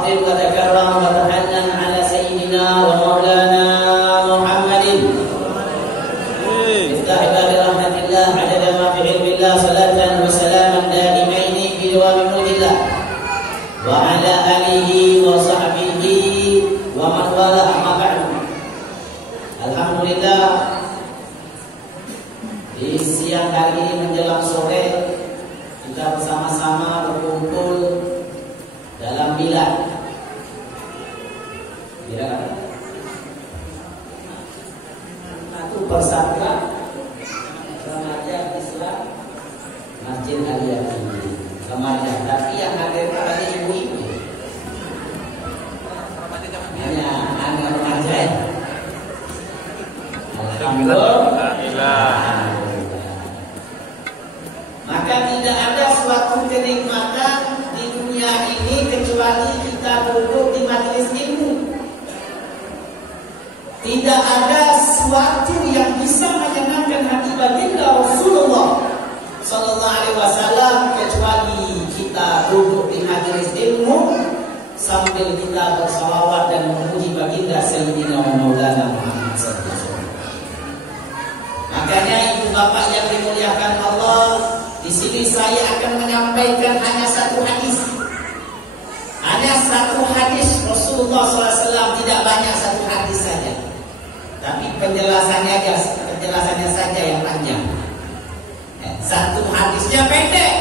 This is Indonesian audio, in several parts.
وأفضل وتكرم وتحنن على سيدنا ومولانا محمد مفتاح باب رحمة الله عدد ما في علم الله صلاة وسلاما دائمين بدوام ملك الله وعلى آله وصحبه ومن والاه أما بعد. Alhamdulillah, di siang hari ini menjelang sore kita bersama-sama berkumpul dalam bilad satu persatuan remaja Islam Masjid Al-Yakin remaja, tapi yang hadir pada ibu-ibu hanya anak remaja ya. Alhamdulillah. Maka tidak ada suatu kenikmatan di dunia ini kecuali kita duduk di majelis ilmu. Tidak ada suatu yang bisa menyenangkan hati baginda Rasulullah Sallallahu Alaihi Wasallam kecuali kita duduk di majelis ilmu sambil kita bersalawat dan memuji baginda Sayyidina Maulana Muhammad sallallahu alaihi wasallam. Makanya ibu bapak yang dimuliakan Allah, di sini saya akan menyampaikan hanya satu hadis. Hanya satu hadis Rasulullah SAW, tidak banyak, satu hadis saja. Tapi penjelasannya saja yang panjang. Satu hadisnya pendek,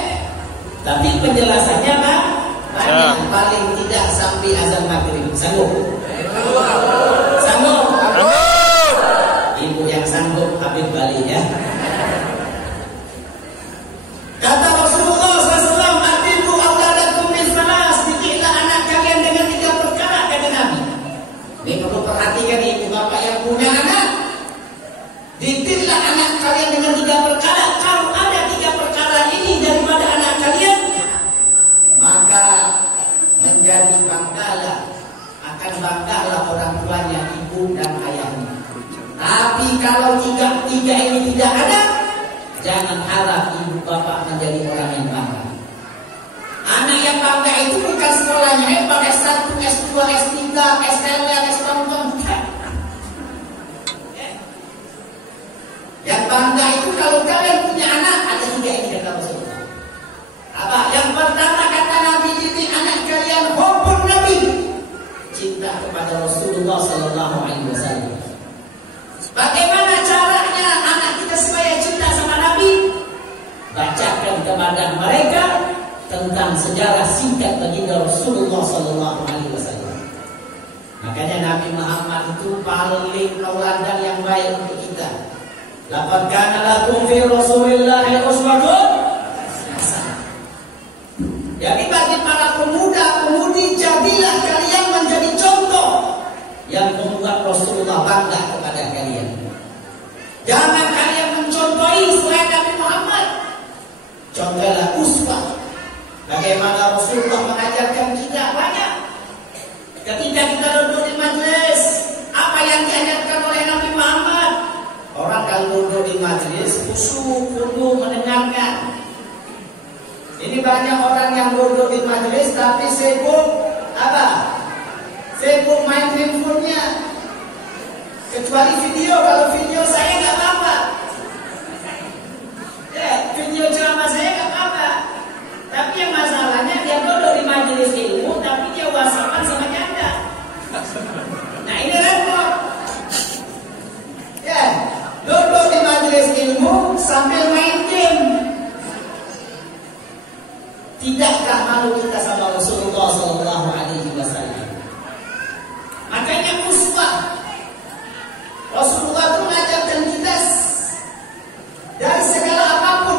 tapi penjelasannya banyak. Paling tidak sampai azan maghrib. Sanggup? Sanggup? Ibu yang sanggup Habib Bali ya. Kata Rasulullah SAW, "Atibu auladakum bisalas." Didiklah anak kalian dengan 3 perkara, kata Nabi. Ini perlu perhatikan ibu bapak yang punya anak. Didiklah anak kalian dengan 3 perkara. Kalau ada 3 perkara ini daripada anak kalian, maka menjadi banggalah, akan banggalah orang tuanya, ibu dan ayahnya. Tapi kalau 3 ini tidak ada, jangan harap ibu bapak menjadi orang yang bangga. Anak yang bangga itu bukan sekolahnya hebat, S1, S2, S3, SLR, S1, yang bangga itu kalau kalian punya anak, ada 3 ini kata Rasulullah. Apa? Yang pertama kata Nabi, ini anak kalian hubbun Nabi, cinta kepada Rasulullah Sallallahu Alaihi Wasallam. Bagaimana caranya anak kita supaya cinta sama Nabi? Bacakan kepada mereka tentang sejarah singkat baginda Rasulullah Sallallahu Alaihi Wasallam. Makanya Nabi Muhammad itu paling tauladan yang baik untuk kita. Laqad kana lakum fi Rasulillahi uswatun hasanah. Jadi bagi para pemuda-pemudi, jadilah kalian menjadi contoh yang membuat Rasulullah bangga kepada kalian. Jangan kalian mencontohi selain Nabi Muhammad. Contohlah uswah. Bagaimana Rasulullah mengajarkan kita banyak. Ketika kita duduk di majelis, apa yang diajarkan oleh Nabi Muhammad? Orang kalau duduk di majelis khusyuk, kudu mendengarkan. Ini banyak orang yang duduk di majelis tapi sibuk apa? Sibuk main handphonenya. Kecuali video, kalau video saya nggak apa-apa. Video ceramah saya nggak apa-apa. Tapi yang masalahnya dia duduk di majelis ilmu, tapi dia whatsappan sama janda. Nah ini repot. Ya, duduk di majelis ilmu sambil main game. Tidakkah malu kita sama Rasulullah Sallallahu Alaihi Wasallam? Makanya uswah. Rasulullah itu mengajarkan kita dari segala apapun.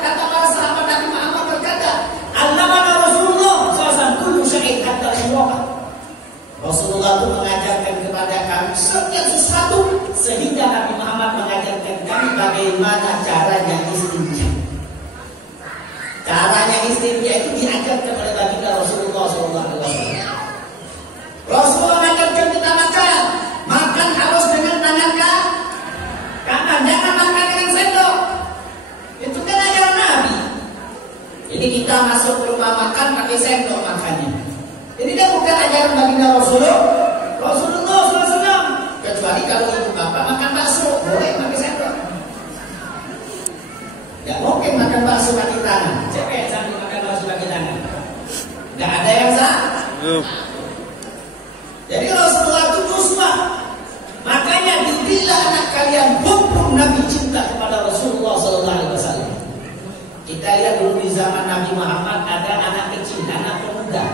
Kata para sahabat, Nabi Muhammad berkata, "Allamana Rasulullah SAW kullu syai'in hatta al-khiraqa." Rasulullah itu mengajarkan kepada kami setiap sesuatu, sehingga Nabi Muhammad mengajarkan kami bagaimana caranya istinja. Caranya istinja itu diajarkan oleh baginda Rasulullah SAW. Rasulullah mengajarkan kita makan harus dengan tangan kanan, jangan makan dengan sendok. Itu kan ajaran Nabi. Ini kita masuk ke rumah makan pakai sendok makannya. Ini kan bukan ajaran baginda Rasulullah SAW. Kecuali kalau ibu bapak makan bakso, boleh pakai sendok. Gak mungkin makan bakso pakai tangan. Siapa yang sambil makan bakso pakai tangan? Gak ada yang sah. Jadi Rasulullah itu uswah. Makanya dibila anak kalian hukum Nabi cinta kepada Rasulullah SAW. Kita lihat dulu di zaman Nabi Muhammad ada anak kecil, anak pemuda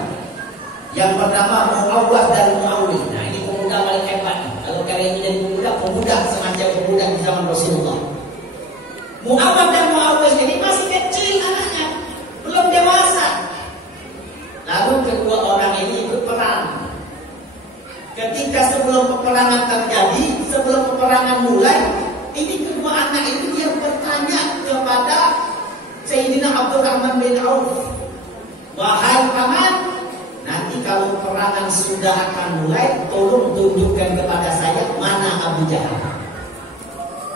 yang bernama Muawwah dan Muawwih. Nah ini pemuda paling hebat. Kalau kalian menjadi pemuda semacam pemuda di zaman Rasulullah. Muawwah dan Muawwih ini masih kecil anaknya, belum dewasa. Lalu kedua orang ini ikut perang. Ketika sebelum peperangan terjadi, sebelum peperangan mulai, ini kedua anak itu dia bertanya kepada Sayyidina Abdurrahman bin Auf, wahai paman, nanti kalau peperangan sudah akan mulai, tolong tunjukkan kepada saya mana Abu Jahal.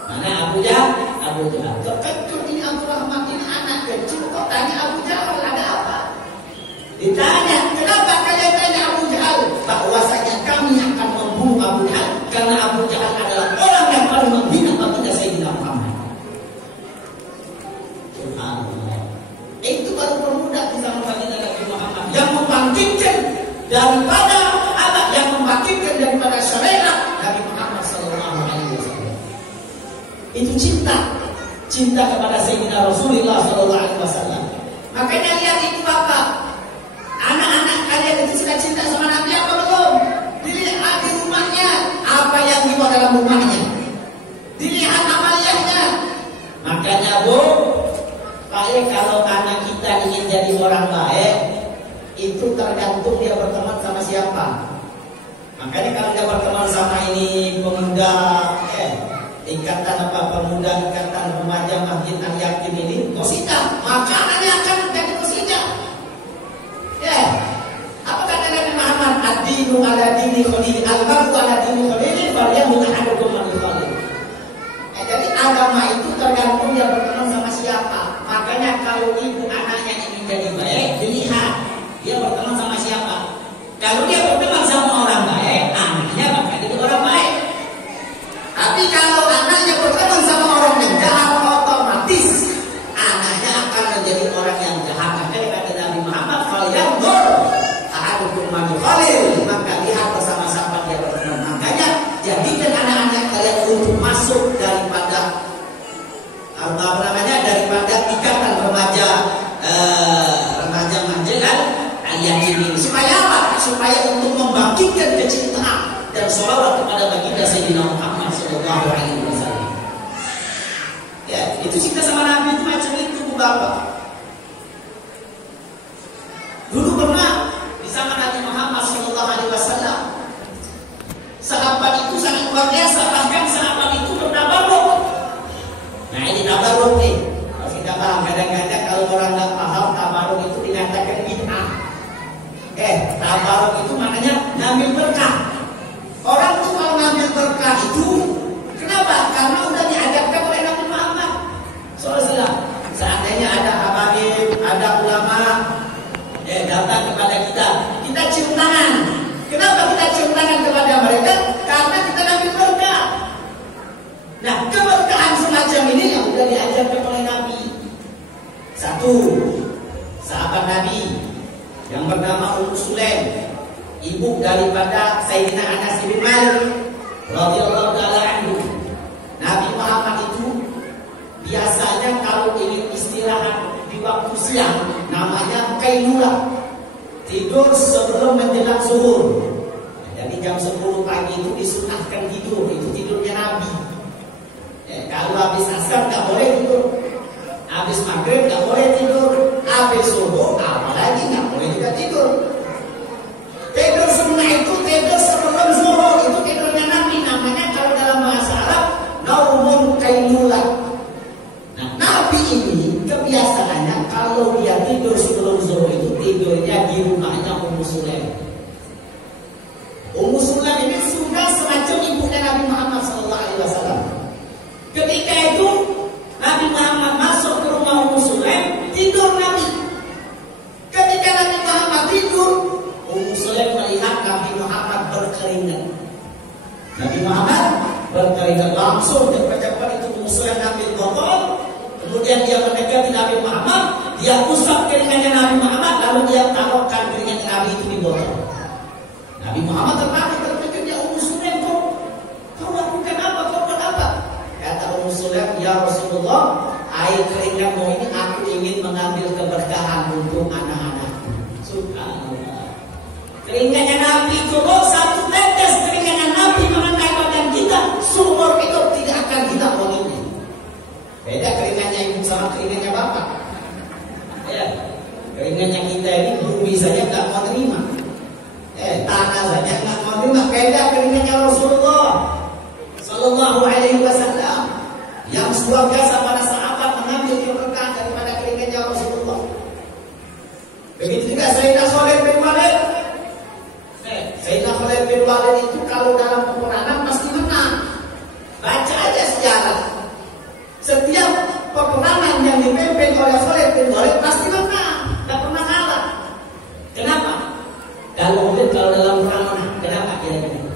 Mana Abu Jahal? Abu Jahal. Terkejut ini Abdurrahman, ini anak kecil kok tanya Abu Jahal, ada apa? Ditanya, kenapa kalian tanya Abu Jahal? Bahwasanya kami akan membunuh Abu Jahal karena Abu Jahal adalah orang yang paling menghina baginda Sayyidina Muhammad. Subhanallah. Itu baru pemuda di zaman baginda Nabi Muhammad yang membangkitkan daripada anak yang membangkitkan daripada syariat Nabi Muhammad SAW. Itu cinta kepada Sayyidina Rasulullah SAW. Makanya lihat itu bapak. Anak-anak kalian itu sudah cinta sama Nabi apa belum? Dilihat di rumahnya, apa yang dibawa dalam rumahnya. Dilihat amaliyahnya. Makanya Bu, baik kalau anak kita ingin jadi orang baik, itu tergantung dia berteman sama siapa. Makanya kalau dia berteman sama ini pemuda, ikatan remaja Masjid Al-Yakin ini, kosida, maka anaknya akan jadi kosida. Apa kata Nabi Muhammad? Ad-dinu ala dini khalil, al-mar'u ala dini khalil, falyanzur ahadukum man yukhalil. Jadi agama itu tergantung dia berteman sama siapa. Makanya kalau ibu anaknya ingin jadi baik, dilihat dia berteman sama siapa. Kalau dia berteman sama orang baik, anaknya bakal jadi orang baik. Tapi kalau anaknya berteman sama orang yang jahat, otomatis anaknya akan menjadi orang yang jahat. Makanya kata Nabi Muhammad, falyanzur ahadukum man yukhalil, maka lihat bersama siapa dia berteman. Makanya jadikan anak-anak kalian untuk masuk daripada daripada ikatan remaja Masjid Al-Yakin ini. Supaya apa? Supaya untuk membangkitkan kecintaan dan sholawat kepada baginda Sayyidina Muhammad SAW. Ya, itu cinta sama Nabi itu macam itu Bu Bapak. Dulu pernah di zaman Nabi Muhammad SAW, sahabat itu sangat luar biasa, bahkan sahabat itu bertabaruk. Nah ini tabaruk nih, harus kita paham. Kadang-kadang kalau orang nggak paham tabaruk itu dikatakan bid'ah. Tabaruk itu maknanya ngambil berkah. Orang tuh kalau ngambil berkah itu, kenapa? Karena udah diajarkan oleh Nabi Muhammad SAW. Seandainya ada habaib, ada ulama datang kepada kita cium tangan. Kenapa kita cium tangan kepada mereka? Karena kita ngambil berkah. Nah, keberkahan semacam ini yang sudah diajarkan oleh Nabi. Satu, sahabat Nabi yang bernama Ummu Sulaim, ibu daripada Sayyidina Anas bin Malik radhiyallahu taala anhu. Nabi Muhammad itu biasanya kalau ingin istirahat di waktu siang, namanya qailulah, tidur sebelum menjelang zuhur. Jadi jam 10 pagi itu disunahkan tidur, itu tidurnya Nabi. Kalau habis asar nggak boleh tidur, habis maghrib nggak boleh tidur, habis subuh apalagi nggak boleh juga tidur. Tidur sunnah itu tidur sebelum zuhur, itu tidurnya Nabi. Namanya kalau dalam bahasa Arab naumun qailulah. Nah, Nabi ini kebiasaannya kalau dia tidur sebelum zuhur itu tidurnya di rumahnya Ummu Sulaim. Nabi Muhammad berkeringat. Nabi Muhammad berkeringat langsung cepat-cepat itu musuh yang ambil botol. Kemudian dia mendekati Nabi Muhammad, dia usap keringatnya Nabi Muhammad, lalu dia taruhkan keringatnya Nabi itu di botol. Nabi Muhammad terpikir dia Ummu Sulaim, kau lakukan apa? Kau buat apa? Kata Ummu Sulaim, ya Rasulullah, air keringatmu ini aku ingin mengambil keberkahan untuk anak-anakku. Subhanallah. Keringatnya Nabi turun, satu tetes keringatnya Nabi mengenai badan kita, seumur hidup tidak akan kita wangi. Beda keringatnya ibu sama keringatnya bapak. Ya, keringatnya kita ini bumi saja nggak mau terima. Tanah saja nggak mau terima. Beda keringatnya Rasulullah Sallallahu Alaihi Wasallam yang luar biasa pada sahabat mengambil keberkahan daripada keringatnya Rasulullah. Begitu juga Sayyidina Khalid bin Walid. Sayyidina Khalid bin Walid itu kalau dalam peperangan pasti menang. Baca aja sejarah. Setiap peperangan yang dipimpin oleh Khalid bin Walid pasti menang, tidak pernah kalah. Kenapa? Kalau dalam perang menang, kenapa kira-kira?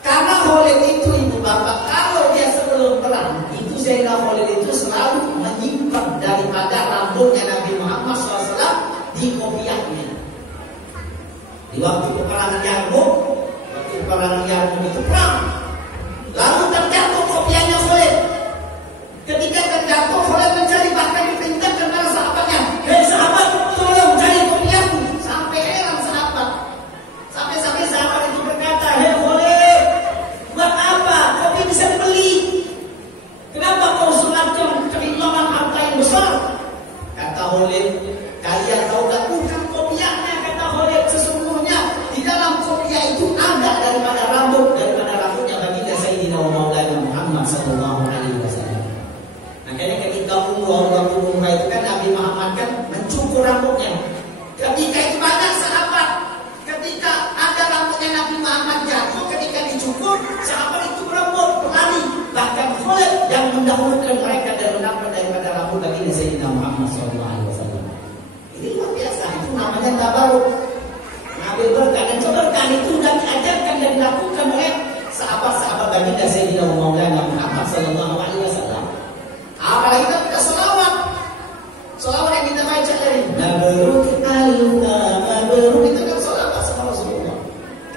Karena Khalid itu ibu bapak, kalau dia sebelum perang, itu Sayyidina Khalid itu selalu menyimpan daripada rambutnya Nabi Muhammad SAW di kopiahnya. Di waktu peperangan Yarmouk itu perang, lalu terjatuh kopiahnya Khalid. Ketika terjatuh, Khalid mencari, bahkan diperintahkan kepada sahabatnya, hei sahabat, tolong cari kopiahku. Sampai heran sahabat. Sampai sahabat itu berkata, hei Khalid, buat apa? Kopi bisa dibeli. Kenapa kau sengaja kehilangan harta yang besar? Kata Khalid, kalian tahu tak, bukan kopiahnya. Kata Khalid, sesungguhnya di dalam kopiah itu ada daripada rambutnya baginda Sayyidina Maulana Muhammad sallallahu alaihi wasallam. Makanya ketika waktu umrah itu kan Nabi Muhammad kan mencukur rambutnya. Ketika itu banyak sahabat, ketika ada rambutnya Nabi Muhammad jatuh, ketika dicukur, sahabat itu berebut berlari. Bahkan Khalid yang mendahulukan mereka dan mendapat daripada rambut baginda Sayyidina Muhammad sallallahu alaihi wasallam. Ini luar biasa, itu namanya tabaruk. Mengambil berkah, dan keberkahan itu sudah diajarkan dan dilakukan oleh sahabat-sahabat baginda Sayyidina Maulana Muhammad sallallahu alaihi wasallam. Apalagi kita selawat. Selawat yang kita baca dari Nabruk Mabruk itu kan selawat sama Rasulullah.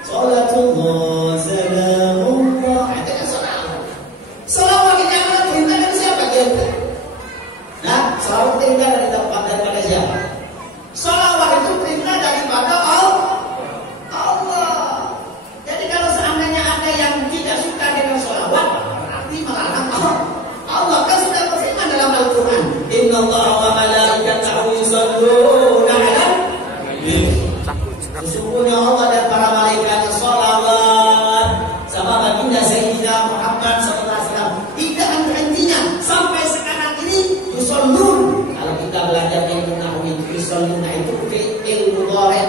Salatullah salamullah. Itu kan selawat. Selawat ini adalah perintah dari siapa kita? Nah, selawat perintah dari tempat daripada siapa? Selawat itu perintah daripada Allah. Jadi kalau seandainya ada yang tidak suka dengan selawat, berarti melarang Allah kan sudah berfirman dalam Al-Quran, Inna Allah wa malaikatahu yusalluna 'alan nabi. Sesungguhnya Allah dan para malaikat sholawat sama baginda Sayyidina Muhammad SAW. Tidak henti-hentinya sampai sekarang ini yusallun. Kalau kita belajar ilmu nahwu itu yusalluna itu fi'il mudhari',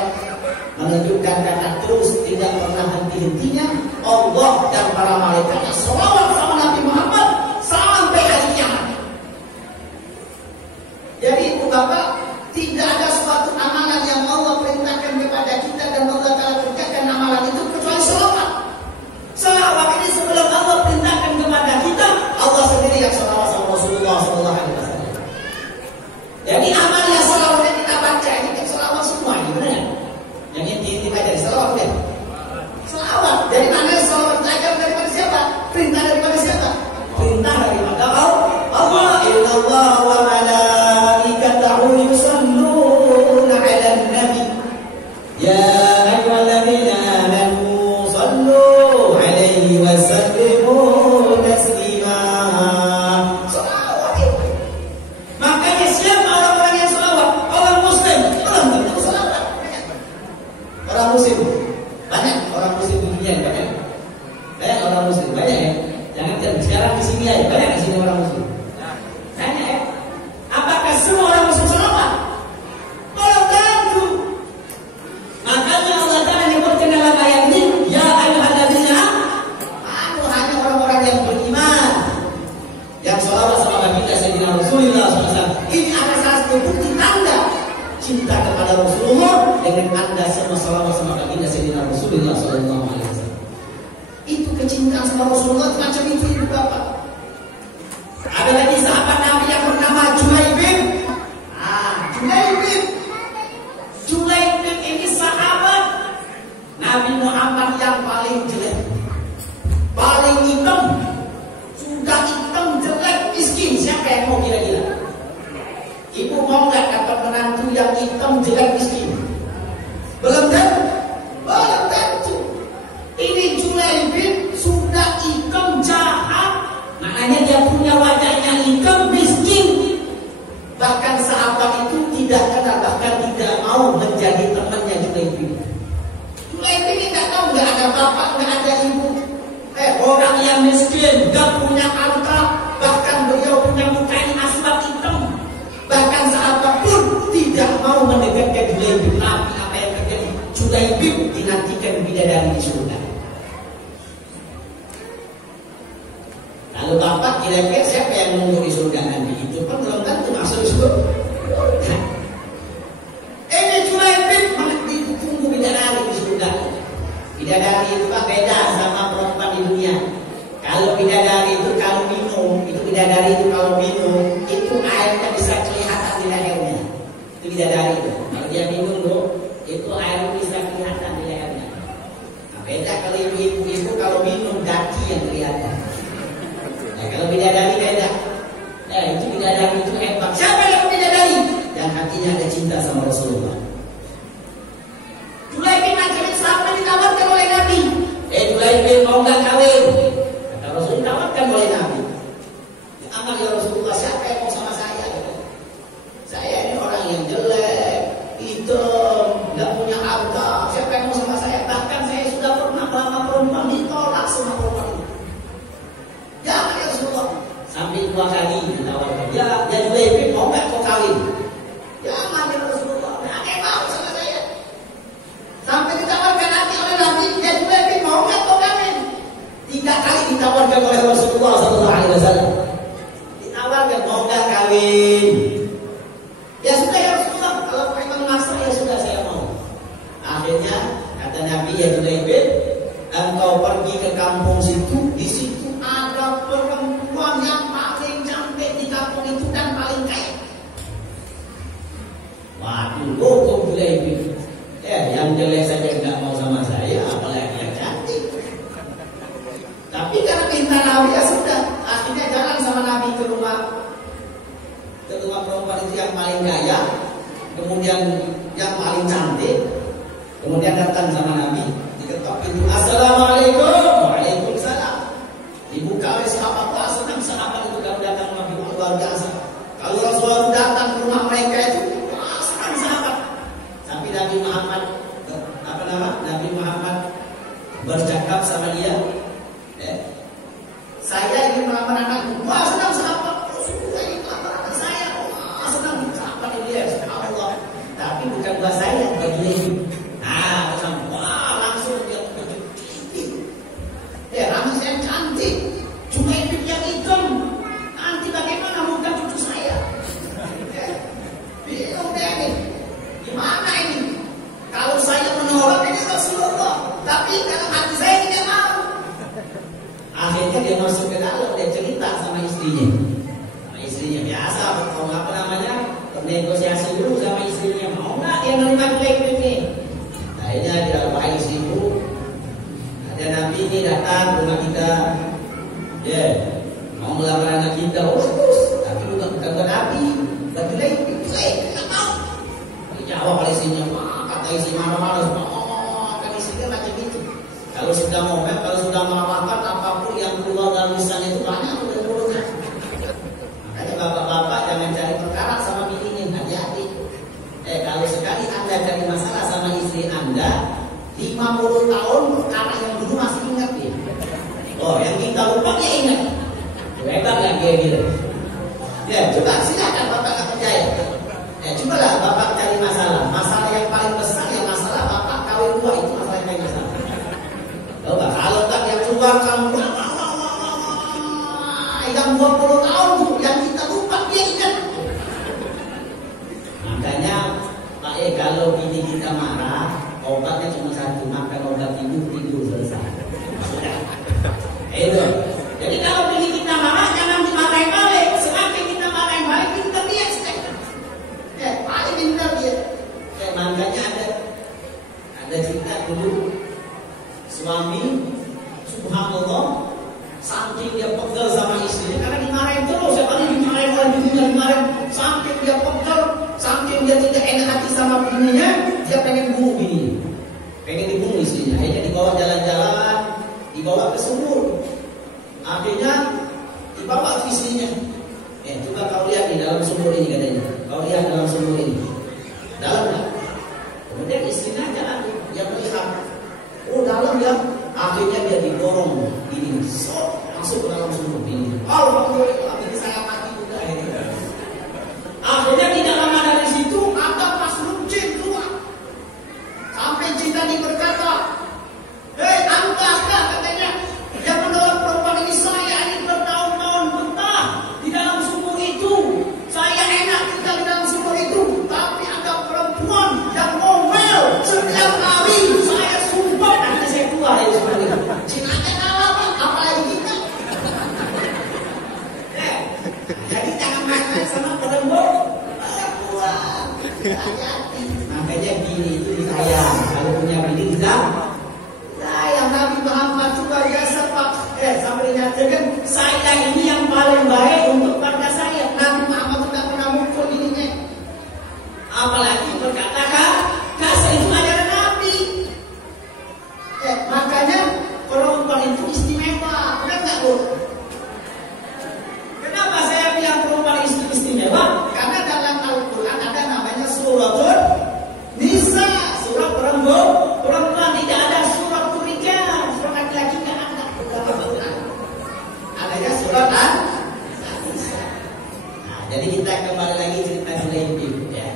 menunjukkan kata terus, tidak pernah henti-hentinya. Allah dan para malaikatnya sholawat sama Nabi Muhammad sampai hari kiamat. Jadi ibu bapak, tidak ada suatu amalan yang Allah perintahkan kepada kita dan Allah Ta'ala kerjakan amalan itu kecuali salawat. Salawat ini sebelum Allah perintahkan kepada kita, Allah sendiri yang salawat sama Rasulullah Sallallahu Alaihi Wasallam. Jadi amalnya salawat yang kita baca ini kan salawat semua, ini benar? Yang inti baca di salawat kan? Salawat. Dari mana salawat belajar daripada siapa? Perintah daripada siapa? Perintah daripada Allah. Inna Allah wa malaikatahu yusalluna 'alan nabi. Ya ayyuhalladzina amanu sallu 'alaihi wa sallimu taslima. Salawat itu. Makanya siapa orang-orang yang salawat? Orang muslim. Orang tentu salawat. Orang muslim. Banyak orang muslim di dunia, banyak. Banyak orang muslim, banyak ya. Jangan sekarang di sini aja, banyak di sini orang muslim. Tanya ya, apakah semua orang muslim salawat? Belum tentu. Makanya Allah Ta'ala menyebutkan dalam ayat ini, ya ayyuhalladzina amanu, hanya orang-orang yang beriman yang salawat sama baginda Sayyidina Rasulullah SAW. Ini adalah salah satu bukti tanda cinta kepada Rasulullah dengan anda semua salawat sama sama baginda Sayyidina Rasulullah sallallahu alaihi wasallam. Itu kecintaan sama Rasulullah macam itu ibu bapak. Ada lagi sahabat Nabi yang bernama Julaibib. Julaibib ini sahabat Nabi Muhammad yang paling jelek, paling hitam, sudah hitam jelek miskin. Siapa yang mau kira-kira? Ibu mau nggak dapat menantu yang hitam jelek miskin? Belum tentu, belum tentu. Ini Julaibib sudah hitam jahat, maknanya dia punya wajahnya hitam miskin. Bahkan sahabat itu tidak kenal, bahkan tidak mau menjadi temannya Julaibib. Julaibib ini tidak tahu, nggak ada bapak, nggak ada ibu. Orang yang miskin, nggak punya harta, bahkan beliau punya muka yang asmat hitam. Bahkan sahabat pun tidak mau mendekatkan Julaibib. Tapi apa yang terjadi? Julaibib dinantikan bidadari di surga. Lalu bapak kira-kira siapa yang nunggu di surga nanti? Itu pun belum tentu masuk di surga. Ini Julaibib ditunggu bidadari di surga. Bidadari itu kan beda sama perempuan di dunia. Kalau bidadari itu kalau minum, itu bidadari itu kalau minum, itu airnya bisa kelihatan di lehernya. Itu bidadari itu. Kalau dia minum tuh, itu air bisa kelihatan di lehernya. Nah, beda kalau ibu-ibu kalau minum daki yang kelihatan. Nah, kalau bidadari beda. Itu bidadari itu hebat. Siapa yang bidadari? Yang hatinya ada cinta sama Rasulullah. Julaibib ngajarin sahabat ditawarkan oleh Nabi. Julaibib mau nggak kawin? Kata Rasul ditawarkan oleh Nabi. Amal ya Rasulullah, siapa yang mau sama saya? Saya ini orang yang jelek, hitam, nggak punya harta. Siapa yang mau sama saya? Bahkan saya sudah pernah melamar perempuan, ditolak sama perempuan. Jangan ya Rasulullah. Sampai 2 kali ditawarkan. Ya Julaibib mau nggak kau kawin? Jangan ya Rasulullah. Nggak ada yang mau sama saya. Sampai ditawarkan nanti oleh Nabi, ya Julaibib mau nggak kau kawin? 3 kali ditawarkan oleh Rasulullah SAW. Ditawarkan mau nggak kawin? Ya sudah ya Rasulullah. Kalau memang masa ya sudah saya mau. Akhirnya kata Nabi, ya Julaibib, engkau pergi ke kampung situ, di situ ada perempuan yang paling cantik di kampung itu dan paling kaya. Waduh, hukum Julaibib. Yang jelek saja nggak mau sama saya, apalagi yang cantik. Tapi karena minta Nabi ya sudah, akhirnya jalan sama Nabi ke rumah perempuan itu yang paling kaya, kemudian yang paling cantik, kemudian datang sama Nabi, diketok pintu, Assalamualaikum, Waalaikumsalam. Dibuka oleh sahabat, senang sahabat itu kalau datang Nabi luar biasa. Kalau Rasulullah datang ke rumah mereka itu, senang sahabat. Sampai Nabi Muhammad bercakap sama dia, saya ingin melamar anakku. Wah, senang sahabat. Rasulullah ingin melamar anak saya. Wah, senang sahabat dia. Allah. Tapi bukan buat saya, bagi dia. Wah, langsung dia begitu. Anak saya cantik. Cuma hidup yang hitam. Nanti bagaimana muka cucu saya? Bingung deh ini. Gimana ini? Kalau saya menolak ini Rasulullah, tapi dalam hati saya tidak mau. Akhirnya dia masuk ke dalam, dia cerita sama istrinya. Sama istrinya biasa, bernegosiasi dulu sama istrinya. Mau nggak dia menerima Julaibib ini? Akhirnya dia wahai istriku, ada Nabi ini datang ke rumah kita. Dia mau melamar anak kita. Terus, tapi bukan buat Nabi, buat Julaibib. Nggak mau. Dijawab oleh istrinya. Kata istri marah-marah. Kan istrinya macam itu. Kalau sudah ngomel, kalau sudah marahkan, apapun yang keluar dalam lisannya itu banyak udah mulutnya. Makanya bapak-bapak jangan cari perkara sama bininya, hati-hati. Kalau sekali Anda cari masalah sama istri Anda, 50 tahun perkara yang dulu masih ingat dia. Yang kita lupa dia ingat. Hebat nggak kira-kira? Coba silakan bapak nggak percaya. Cobalah bapak cari masalah. Masalah yang paling besar ya masalah bapak kawin dua, itu masalah yang paling besar. Coba kalau tak yang keluar kamu yang 20 tahun tuh yang kita lupa dia ingat. Makanya Pak kalau bini kita marah, obatnya cuma 1. suami, subhanallah, saking dia pegel sama istrinya karena dimarahin terus, ya kali dimarahin oleh bininya, dimarahin, saking dia pegel, saking dia tidak enak hati sama bininya, dia pengen bunuh bininya, pengen dibunuh istrinya. Akhirnya dibawa jalan-jalan, dibawa ke sumur, akhirnya dibawa ke istrinya. Coba kau lihat di dalam sumur ini katanya, kau lihat dalam sumur ini, dalam tak? Kemudian istrinya jalan, dia melihat, oh dalam ya. Akhirnya dia didorong ini, masuk ke dalam sumur ini. Alhamdulillah, ini saya mati juga ini. Akhirnya tidak lama dari situ ada makhluk jin keluar. Sampai jin tadi berkata, hei angkah katanya, yang mendorong perempuan ini saya ini bertahun-tahun betah di dalam sumur itu. Saya enak tinggal di dalam sumur itu, tapi ada perempuan yang ngomel setiap hari. Saya sumpah nanti saya keluar dari sumur itu. Jinanya kalah Pak, apalagi kita. Jadi jangan main-main sama perempuan. Hati-hati. Makanya bini itu disayang. Kalau punya bini disayang. Nabi Muhammad juga biasa Pak. Sampai dinyatakan saya ini yang paling baik untuk keluarga saya. Nabi Muhammad tidak pernah mukul bininya. Apalagi berkatakan kasih itu ajaran Nabi. Makanya perempuan itu istimewa. Benar nggak Bu? Kenapa saya bilang perempuan itu istimewa? Karena dalam Al-Quran ada namanya suratul Nisa, surat perempuan, tidak ada surat rijal, surat laki-laki nggak ada. Adanya surat An-Nisa. Nah, jadi kita kembali lagi cerita Hulaibib ya.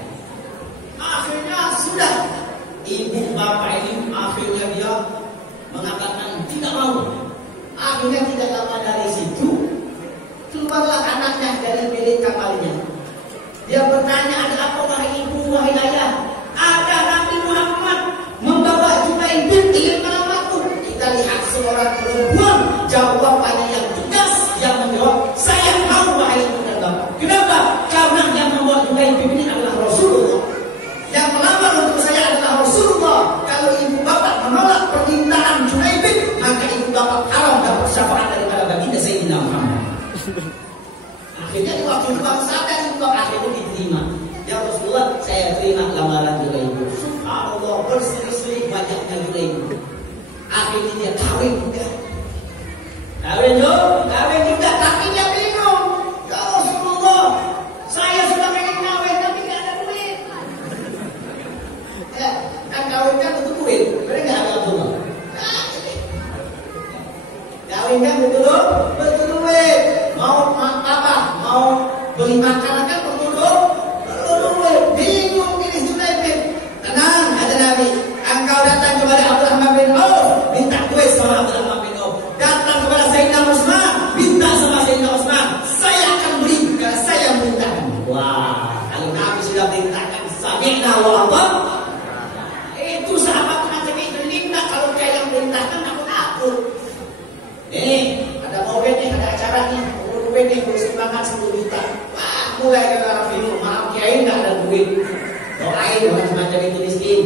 Akhirnya sudah ibu bapak ini akhirnya dia mengatakan tidak mau. Akhirnya tidak lama dari situ keluarlah anaknya dari bilik kamarnya. Dia bertanya, ada apa wahai ibu, wahai ayah? Ada Nabi Muhammad membawa Hulaibib ingin melamar. Kita lihat seorang perempuan jawabannya yang tegas, yang menjawab, saya mau wahai ibu dan bapak. Kenapa? Karena yang membawa Hulaibib ini adalah Rasulullah. Yang melamar untuk saya adalah Rasulullah. Kalau ibu bapak menolak permintaan Hulaibib, maka ibu bapak haram dapat syafaat daripada baginda Sayyidina Muhammad. Akhirnya di waktu itu sadar ibu bapak akhirnya diterima. Ya Rasulullah, saya terima lamaran Hulaibib. Subhanallah, berseri-seri banyaknya Hulaibib. Akhirnya dia kawin juga. Kawin juga, tapi dia bingung. Ya Rasulullah, saya sudah pengen kawin tapi nggak ada duit. Ya, kan kawin kan butuh duit, benar nggak ada Rasulullah? Kawin kan betul duit. Mau apa? Mau beli makanan kan perlu duit. Bingung ini Hulaibib. Tenang, ada Nabi. Engkau datang kepada Abdurrahman bin Auf, minta duit sama Abdurrahman bin Auf. Datang kepada Sayyidina Utsman, minta sama Sayyidina Utsman. Saya akan beri karena saya merintahkan. Wah, kalau Nabi sudah merintahkan, sami'na wa ata'na. Itu sahabat macam itu. Minta kalau kayak yang merintahkan aku takut. Nih, ada mobil nih, ada acara nih. Duit nih, bersumbangan 10 juta. Wah, mulai ke arah bingung. Maaf kiai nggak ada duit. Doain orang semacam itu miskin.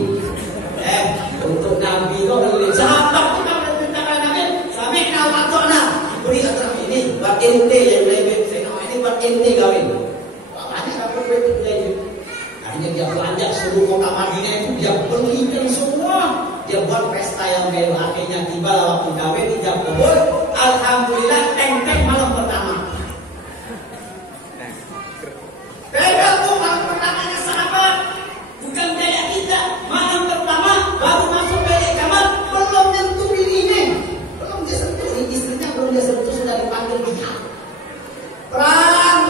Untuk Nabi itu duit. Sahabat kita berintahkan Nabi, sami'na wa ata'na. Beri atas ini buat ente yang Hulaibib. Ini buat ente kawin. Wah, banyak dapat duit Hulaibib. Akhirnya dia belanja seluruh kota Madinah itu, dia belikan semua. Dia buat pesta yang mewah. Akhirnya tiba waktu kawin, ijab kabul. Alhamdulillah, teng-teng malam pertama. Beda tuh malam pertamanya sahabat. Bukan kayak kita. Malam pertama baru masuk balik kamar, belum nyentuh bininya. Belum dia sentuh, istrinya belum dia sentuh sudah dipanggil pihak. Perang.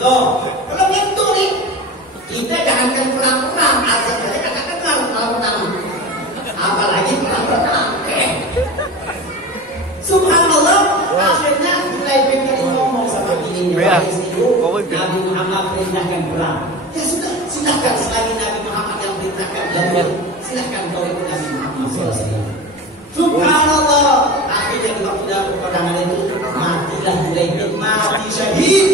Loh, belum nyentuh nih. Kita jangankan perang-perang, asal mereka kagak kenal malam pertama. Apalagi perang pertama. Subhanallah, akhirnya Hulaibib itu ngomong sama bininya, Nabi Muhammad perintahkan perang. Ya sudah, silahkan selagi Nabi Muhammad yang perintahkan, silahkan kau ikut Nabi Muhammad SAW. Subhanallah, akhirnya di waktu dalam peperangan itu matilah Hulaibib, mati syahid.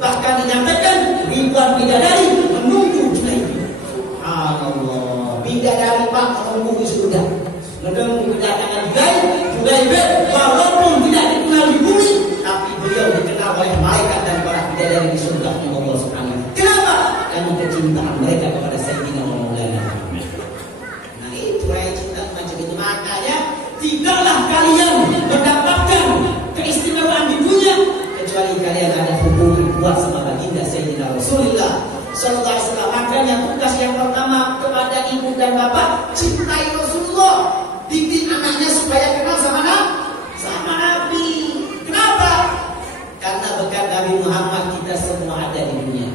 Bahkan dinyatakan ribuan bidadari menunggu Hulaibib. Subhanallah, bidadari Pak menunggu kalian mendapatkan keistimewaan di dunia kecuali kalian ada hubungan kuat sama baginda Sayyidina Rasulullah sallallahu alaihi wasallam. Makanya tugas yang pertama kepada ibu dan bapak, cintai Rasulullah, bimbing anaknya supaya kenal sama Nabi. Kenapa? Karena berkat Nabi Muhammad kita semua ada di dunia.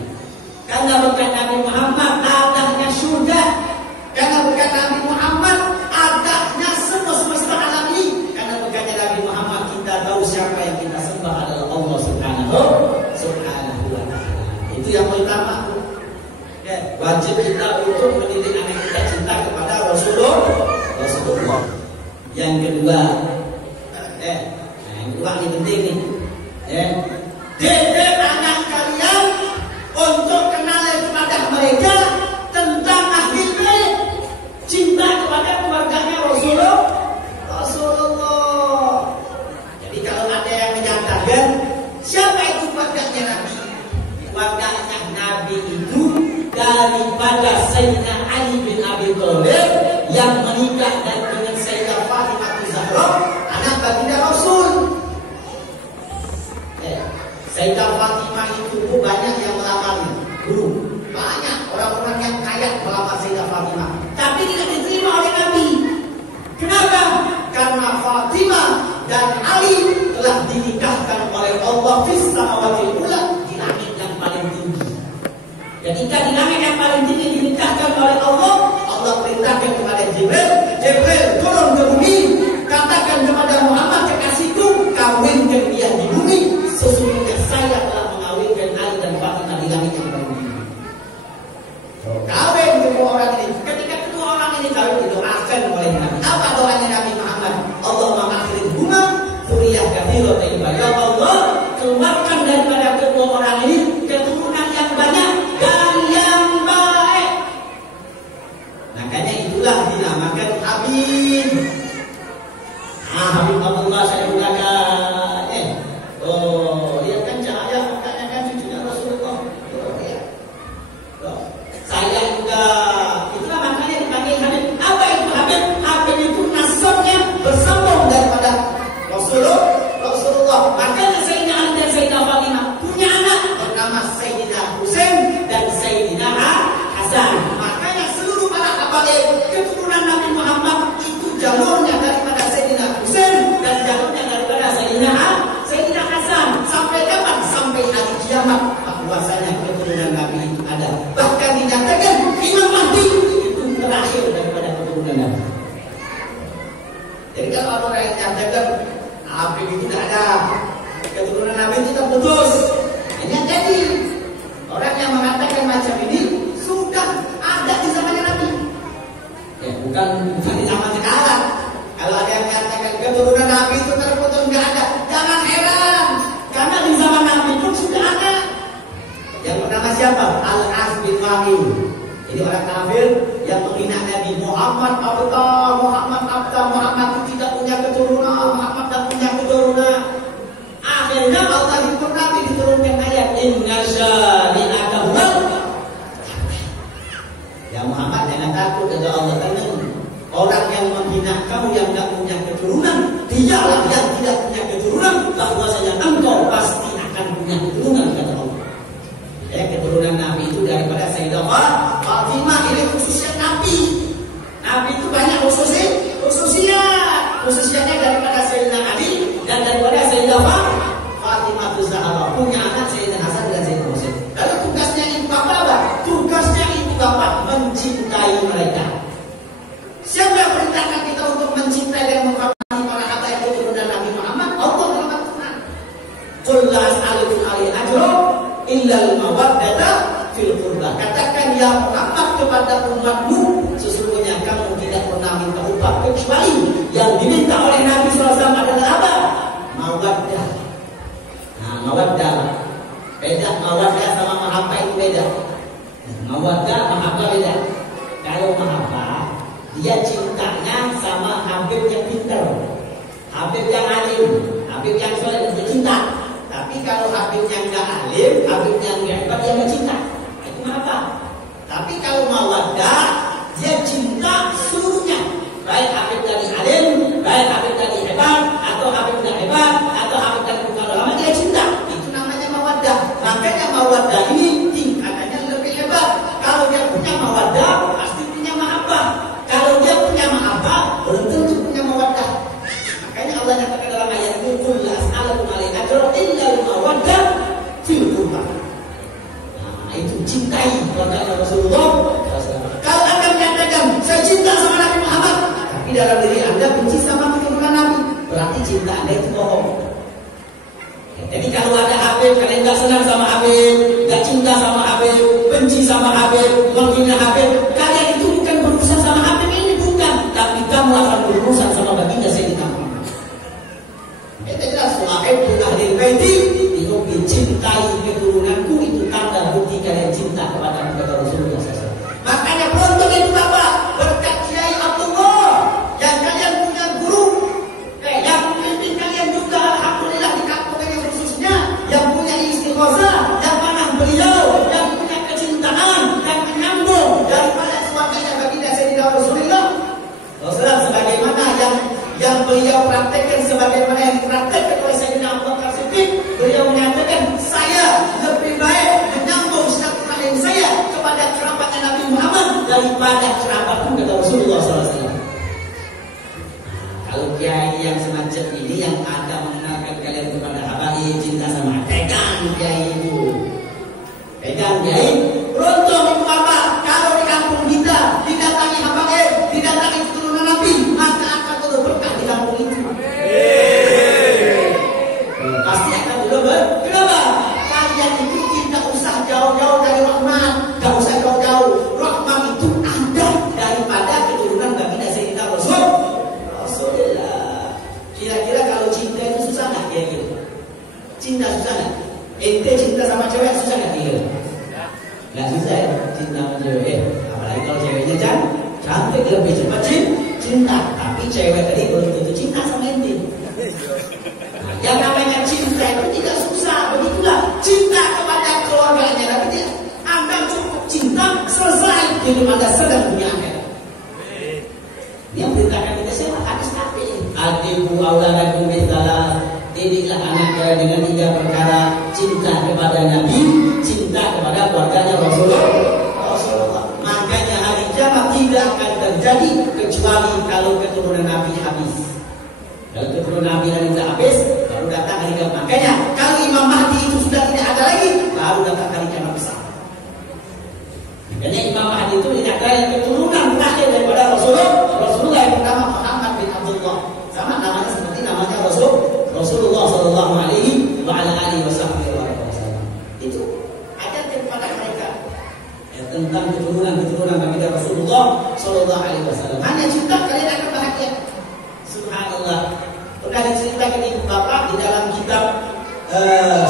Karena berkat Nabi Muhammad adanya surga. Karena berkat Nabi Muhammad adanya semua semesta alam ini. Karena berkat Nabi Muhammad kita tahu siapa yang kita sembah adalah Allah Subhanahu wa Ta'ala. Itu yang pertama. Wajib kita untuk mendidik anak kita cinta kepada Rasulullah. Yang kedua, yang kedua ini penting nih. Didik anak kalian untuk kenal kepada mereka tentang ahlul bait, cinta kepada keluarganya Rasulullah. Jadi kalau ada yang menyatakan siapa itu keluarganya Nabi? Keluarganya Nabi itu daripada Sayyidina Ali bin Abi Thalib yang menikah dengan Sayyidah Fatimah Zahra, anak baginda Rasul. Sayyidah Fatimah itu banyak yang melamar dulu. Banyak orang-orang yang kaya melamar Sayyidah Fatimah, tapi tidak diterima oleh Nabi. Kenapa? Karena Fatimah dan Ali telah dinikahkan oleh Allah fis samawati ula, di langit yang paling tinggi. Ketika di langit yang paling tinggi dinikahkan oleh Allah, Allah perintahkan kepada Jibril turun ke bumi, katakan kepada Muhammad kekasihku, kawinkan dia di bumi. Sesungguhnya saya telah mengawinkan Ali dan Fatimah di langit yang paling tinggi. Kawin kedua orang ini. Ketika kedua orang ini kawin, didoakan oleh Nabi. Apa doanya Nabi Muhammad? Allahumma akhiril huma dzurriyyah katsirah thayyibah. Ya Allah, keluarkan daripada kedua orang ini keturunan yang banyak dan yang baik. Makanya itulah dinamakan Habib. Habib Abdullah saya gunakan. Lihat kan cahaya makanya kan cucunya Rasulullah. Saya juga. Itulah makanya dipanggil Habib. Apa itu Habib? Habib itu nasabnya bersambung daripada Rasulullah. Makanya Sayyidina Ali dan Sayyidah Fatimah punya anak bernama Sayyidina Husain dan Sayyidina Hasan. Makanya seluruh para habaib keturunan Nabi Muhammad itu jalurnya daripada Sayyidina Husain dan jalurnya daripada Sayyidina Hasan. Sampai kapan? Sampai hari kiamat bahwasanya keturunan Nabi itu ada. Bahkan dinyatakan Imam Mahdi itu terakhir daripada keturunan Nabi. Jadi kalau orang yang nyatakan Habib itu tidak ada, keturunan Nabi itu terputus, ini jadi orang yang mengatakan macam ini sudah ada di zamannya Nabi. Bukan di zaman sekarang. Kalau ada yang mengatakan keturunan Nabi itu terputus, nggak ada, jangan heran, karena di zaman Nabi pun sudah ada. Yang bernama siapa? Al-As bin Wa'il. Jadi orang kafir yang menghina Nabi Muhammad Muhammad itu tidak punya keturunan, Muhammad tidak punya keturunan. Akhirnya Allah itu Nabi diturunkan ayat Inna syani'aka huwal. Ya Muhammad jangan takut kepada Allah, karena orang yang menghina kamu yang tidak punya keturunan, dialah yang tidak punya keturunan, bahwasanya engkau pasti akan punya keturunan kata Allah. Keturunan Nabi itu daripada Sayyidah Fatimah. Ini khususnya Nabi. Nabi itu banyak khususnya daripada Sayyidina Ali dan daripada Sayyidah Fatimah Zahra. Punya anak Sayyidina Hasan dan Sayyidina Husain. Lalu tugasnya ibu bapak apa? Tugasnya ibu bapak mencintai mereka. Siapa yang perintahkan kita untuk mencintai dan menghormati para habaib keturunan Nabi Muhammad? Allah dalam Al-Quran. Qul la as'alukum alaihi ajra illal mawaddata fil qurba. Katakan ya Muhammad kepada umatmu, sesungguhnya kamu tidak pernah minta upah kecuali yang diminta oleh Nabi SAW adalah apa? Mawaddah. Nah, mawaddah beda. Mawaddah sama mahabbah itu beda. Mawaddah, mahabbah beda. Kalau mahabbah, dia cintanya sama Habib yang pintar, Habib yang alim, Habib yang soleh, dia cinta. Tapi kalau Habib yang gak alim, Habib yang gak hebat, dia gak cinta. Itu apa? Tapi kalau mawaddah, dia cinta seluruhnya. Baik Habib dari alim, baik Habib dari hebat, dalam diri Anda benci sama keturunan Nabi, berarti cinta Anda itu bohong. Jadi kalau ada Habib, kalian nggak senang sama Habib, nggak cinta sama Habib, benci sama Habib, menghina Habib, kalian itu bukan berurusan sama Habib ini, bukan, tapi kamu akan berurusan sama baginda Sayyidina Muhammad. Itu jelas. Wahai ahli baiti, itu mencintai keturunanku, itu tanda bukti kalian cinta kepada Rasulullah SAW. Makanya beruntung itu Bapak, berkat Kiai Abdullah, yang kalian punya guru, yang memimpin kalian juga alhamdulillah di kampung ini khususnya, yang punya istighosah, yang panah beliau, yang punya kecintaan, yang menyambung daripada suaminya baginda Sayyidina Rasulullah. Rasulullah sebagaimana yang beliau praktekkan, sebagaimana yang dipraktekkan oleh Sayyidina Abu Bakar Siddiq, beliau menyatakan, saya lebih baik menyambung silaturahim saya kepada kerabatnya Nabi Muhammad daripada kerabatku, kata Rasulullah SAW. Kalau kiai yang semacam ini yang ada mengenalkan kalian kepada habaib, cinta sama, pegang kiai itu, pegang kiai. Beruntung ibu bapak kalau di kampung kita didatangi habaib, didatangi keturunan Nabi, maka akan turun berkah di kampung itu. Pasti akan turun. Kenapa? Kalian itu tidak usah jauh-jauh dari Rahman, tidak usah jauh-jauh. Rahman itu ada daripada keturunan baginda Sayyidina Rasulullah. Kira-kira kalau cinta itu susah nggak kira-kira? Cinta susah nggak? Ente cinta sama cewek susah nggak kira-kira? Nggak susah ya cinta sama cewek. Apalagi kalau ceweknya cantik, lebih cepat cinta. Tapi cewek tadi belum tentu cinta sama ente. Yang namanya cinta itu tidak susah. Begitulah cinta kepada keluarganya Nabi. Anda cukup cinta, selesai hidup Anda sedang punya akhirat. Yang beritakan kita siapa? Hadis Nabi. Adibu auladakum bisalah. Didiklah anaknya dengan 3 perkara: cinta kepada Nabi, cinta kepada keluarganya Rasulullah. Makanya hari kiamat tidak akan terjadi kecuali kalau keturunan Nabi habis. Kalau keturunan Nabi tidak habis, baru datang hari kiamat. Makanya kalau Imam Mahdi itu sudah tidak ada lagi, baru datang hari kiamat besar. Makanya Imam Mahdi itu dinyatakan keturunan terakhir daripada Rasulullah yang pertama Muhammad bin Abdullah. Sama namanya seperti namanya Rasulullah Sallallahu Alaihi Wasallam. Itu ajarkan kepada mereka tentang keturunan baginda Rasulullah Sallallahu Alaihi Wasallam. Hanya cinta kalian akan bahagia. Subhanallah. Pernah diceritakan ibu bapak di dalam kitab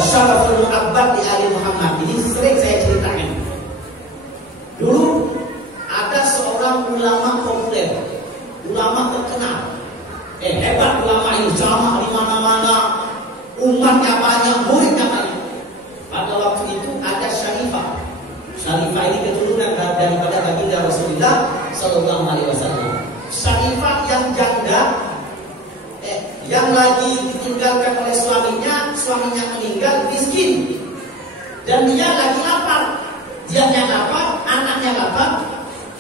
Syaraful Mu'abbad di Ali Muhammad. Ini sering saya ceritakan. Dulu ada seorang ulama populer, ulama terkenal. Hebat ulama ini, ceramah di mana-mana, umatnya banyak, muridnya banyak. Pada waktu itu ada Syarifah. Syarifah ini keturunan daripada baginda Rasulullah Sallallahu Alaihi Wasallam. Syarifah yang janda, yang lagi ditinggalkan oleh suaminya meninggal, miskin, dan dia lagi lapar. Dia lapar, anaknya lapar,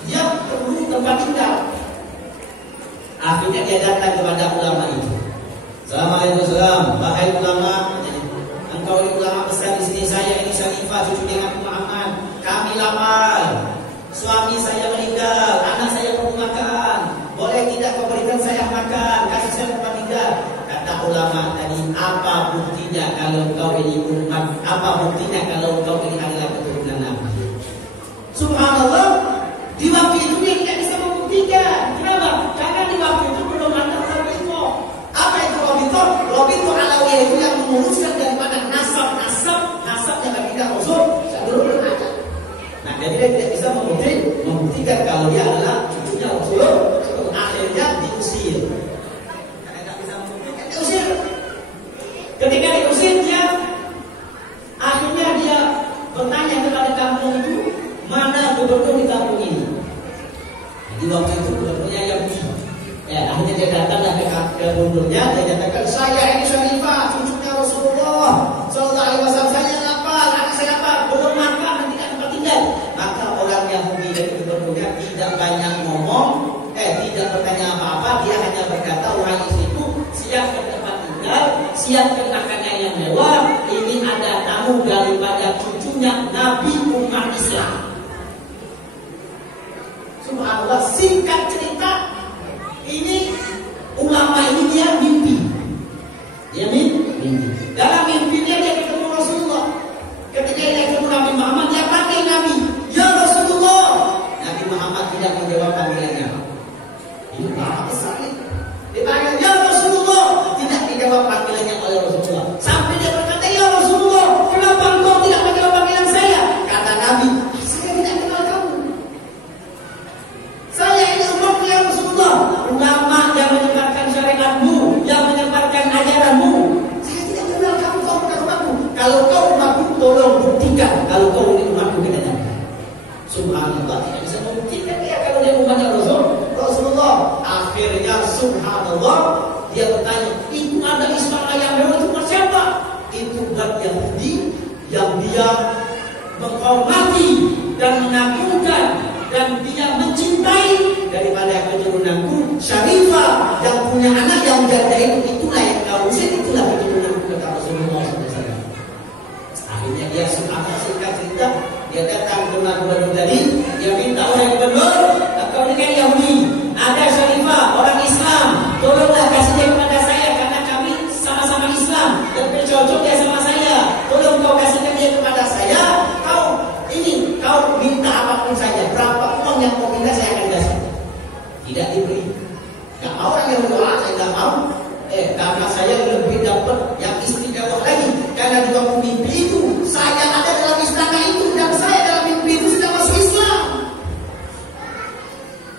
dia perlu tempat tinggal. Akhirnya dia datang kepada ulama itu. Assalamualaikum, wahai ulama, engkau ini ulama besar di sini. Saya ini Syarifah, cucunya Nabi Muhammad. Kami lapar, suami saya meninggal, anak saya perlu makan. Boleh tidak kau berikan saya makan, kasih saya tempat tinggal? Kata ulama tadi, apa buktinya kalau engkau ini umat? Apa buktinya kalau engkau ini adalah keturunan Nabi? Subhanallah, di waktu itu dia tidak bisa membuktikan. Kenapa? Karena di waktu itu belum ada Robito. Apa itu Robito? Robito Alawiyah itu yang menguruskan daripada nasabnya baginda Rasul. Dulu belum ada. Nah, jadi dia tidak bisa membuktikan kalau dia adalah cucunya Rasul. Akhirnya diusir. Karena tidak bisa membuktikan, diusir. Ketika diusir, akhirnya dia bertanya kepada kampung itu, mana gubernur di kampung ini? Di waktu itu gubernurnya Yahudi. Akhirnya dia datanglah ke gubernurnya, dia katakan, saya ini Syarifah, cucunya Rasulullah Sallallahu Alaihi Wasallam. Saya lapar, anak saya lapar, belum makan dan tidak tempat tinggal. Maka orang Yahudi dari gubernurnya tidak banyak ngomong, tidak bertanya apa-apa. Dia hanya berkata, wahai istriku, siapkan tempat tinggal, siapkan makannya yang mewah. Ini ada tamu daripada cucunya Nabi umat Islam. Subhanallah, singkat cerita, ini subhanallah, dia bertanya, itu ada Ismail yang memang itu siapa? Itu buat Yahudi yang dia menghormati dan mengagungkan dan dia mencintai daripada keturunanku Syarifah yang punya anak yang janda itulah yang kau usir, itulah keturunanku, kata Rasulullah SAW. Akhirnya dia singkat cerita, dia datang ke rumah gubernur tadi, dia minta orang gubernur, kau ini kan Yahudi, ada Syarifah orang Islam, tolonglah kasih dia kepada saya karena kami sama-sama Islam dan bercocok dia sama saya, tolong kau kasihkan dia kepada saya. Kau minta apapun saja, berapa uang yang kau minta saya akan kasih. Tidak diberi. Gak mau orang yang berdoa, saya gak mau. Karena saya lebih dapat yang istimewa lagi. Karena di waktu mimpi itu saya ada dalam istana itu dan saya dalam mimpi itu sudah masuk Islam.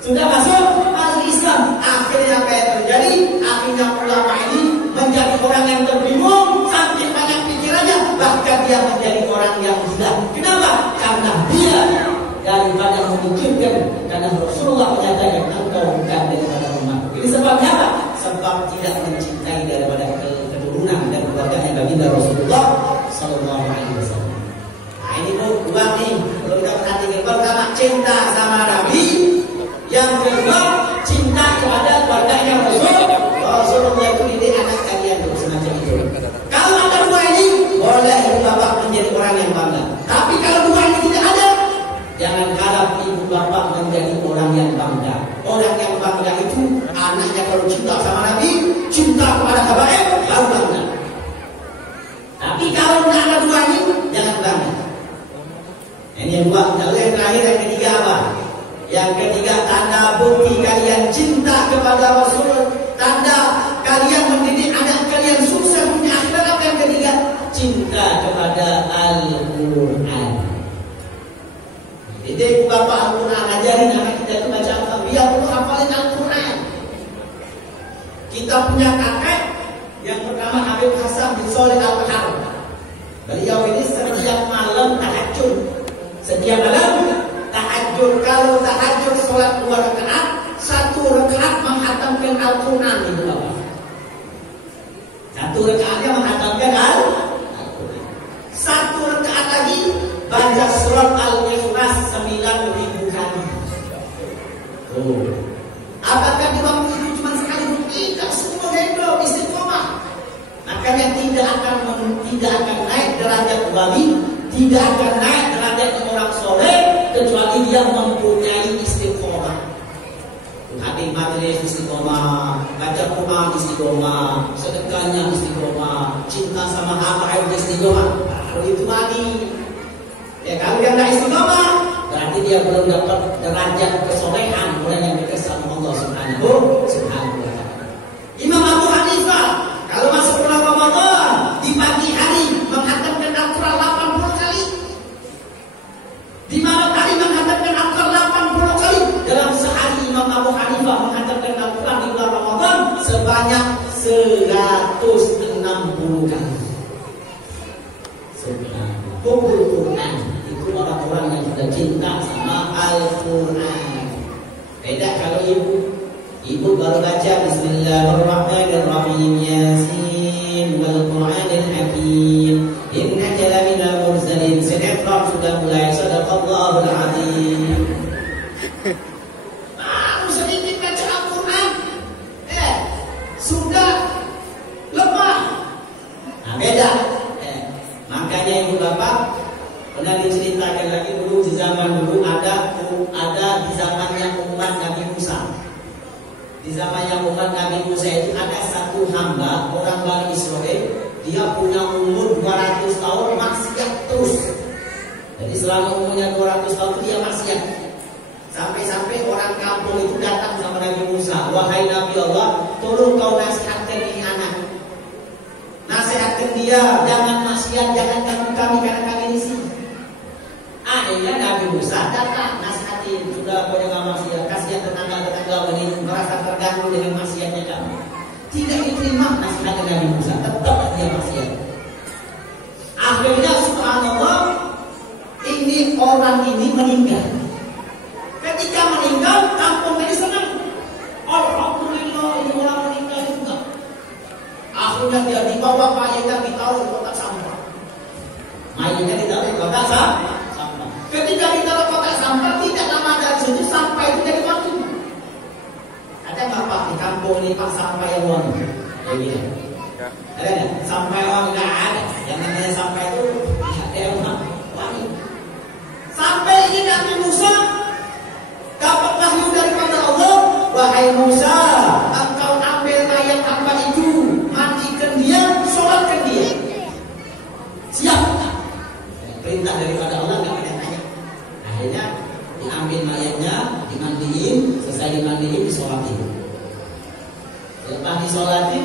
Sudah masuk Islam. Akhirnya apa yang terjadi? Akhirnya ulama ini menjadi orang yang terbingung, saking banyak pikirannya, bahkan dia menjadi orang yang gila. Kenapa? Karena dia daripada memikirkan, karena Rasulullah menyatakan engkau bukan daripada rumahku. Ini sebabnya apa? Sebab tidak mencintai daripada keturunan dan keluarganya baginda Rasulullah Sallallahu Alaihi Wasallam. Nah ini dua nih, kalau kita perhatikan, pertama cinta sama Nabi, yang kedua cinta kepada keluarganya Rasulullah itu ini anak kalian tuh semacam itu. Kalau ada dua ini, boleh ibu bapak menjadi orang yang bangga. Tapi kalau dua ini tidak ada, jangan harap ibu bapak menjadi orang yang bangga. Orang yang bangga itu anaknya kalau cinta sama Nabi, cinta kepada habaib, baru bangga. Tapi kalau tidak ada dua ini, jangan bangga. Ini yang dua. Lalu yang terakhir, yang ketiga apa? Yang ketiga, tanda bukti kalian cinta kepada Rasul, tanda kalian mendidik anak kalian sukses punya akhirat. Apa yang ketiga? Cinta kepada Al-Quran. Jadi bapak Al-Quran, ajarin anak kita itu baca Al-Quran, biar untuk hafalin Al-Quran. Kita punya kakek yang bernama Habib Hasan bin Sholeh Al-Bahar. Beliau ini setiap malam tahajud. Setiap malam tahajud. Kalau tahajud sholat 2 rakaat, 1 rakaat menghatamkan Al-Quran itu bapak. 1 rakaatnya menghatamkan Al-Quran. 1 rakaat lagi baca surat Al-Ikhlas 9.000 kali. Apakah di waktu itu cuma sekali? Tidak, semua hendro istiqomah. Makanya tidak akan naik derajat wali, tidak akan naik derajat orang soleh kecuali dia mempunyai istiqomah. Hadir majelis istiqomah, baca Quran istiqomah, sedekahnya istiqomah, cinta sama habaib istiqomah. Baru itu wali. Ya kalau dia tidak istiqomah, berarti dia belum dapat derajat kesolehan, orang yang dekat sama Allah Subhanahu wa Ta'ala. Imam Abu Hanifah kalau masuk bulan Ramadan di pagi hari menghatamkan Al-Quran 80 kali, di malam hari menghatamkan Al-Quran 80 kali. Dalam sehari Imam Abu Hanifah menghatamkan Al-Quran di bulan Ramadan sebanyak 160 kali. Kumpul Quran itu orang-orang yang sudah cinta sama Al-Quran. Beda kalau ibu baru baca Bismillahirrahmanirrahim, Yasin wal Qur'anil Hakim, innaka laminal mursalin. Sinetron sudah mulai. Shadaqallahul azim. Baru sedikit baca Al-Quran, sudah lemah. Nah, beda. Makanya ibu bapak pernah diceritakan lagi dulu di zaman dulu ada di zamannya umat Nabi Musa. Di zamannya umat Nabi Musa itu ada satu hamba orang Bani Israel, dia punya umur 200 tahun maksiat terus. Jadi selama umurnya 200 tahun dia maksiat. Sampai-sampai orang kampung itu datang sama Nabi Musa, wahai Nabi Allah, tolong kau nasihatkan ini anak. Nasihatkan dia, jangan maksiat, jangan ganggu kami karena kami di sini. Akhirnya Nabi Musa datang nasihatin, sudah kau jangan maksiat, kasihan tetangga-tetangga ini merasa terganggu dengan maksiatnya kamu. Tidak diterima nasihat Nabi Musa, tetap dia maksiat. Akhirnya subhanallah, ini orang ini meninggal. Ketika meninggal, kampung ini senang. Alhamdulillah, Akhirnya dia dibawa mayatnya ditaruh di kotak sampah. Mayatnya ditaruh di kotak sampah. Ketika ditaruh di kotak sampah, tidak lama dari situ sampah itu jadi wangi. Ada nggak Pak di kampung ini Pak sampah yang wangi? Kayak gini. Ada nggak? Sampah yang wangi nggak ada. Yang namanya sampah itu ada yang wangi. Sampai ini Nabi Musa dapat wahyu daripada Allah, wahai Musa, engkau ambil mayat hamba itu, mandikan dia, sholatkan dia. Siap. Perintah daripada Allah nggak ada tanya. Akhirnya diambil mayatnya, dimandiin, selesai dimandiin, disolatin. Lepas disolatin,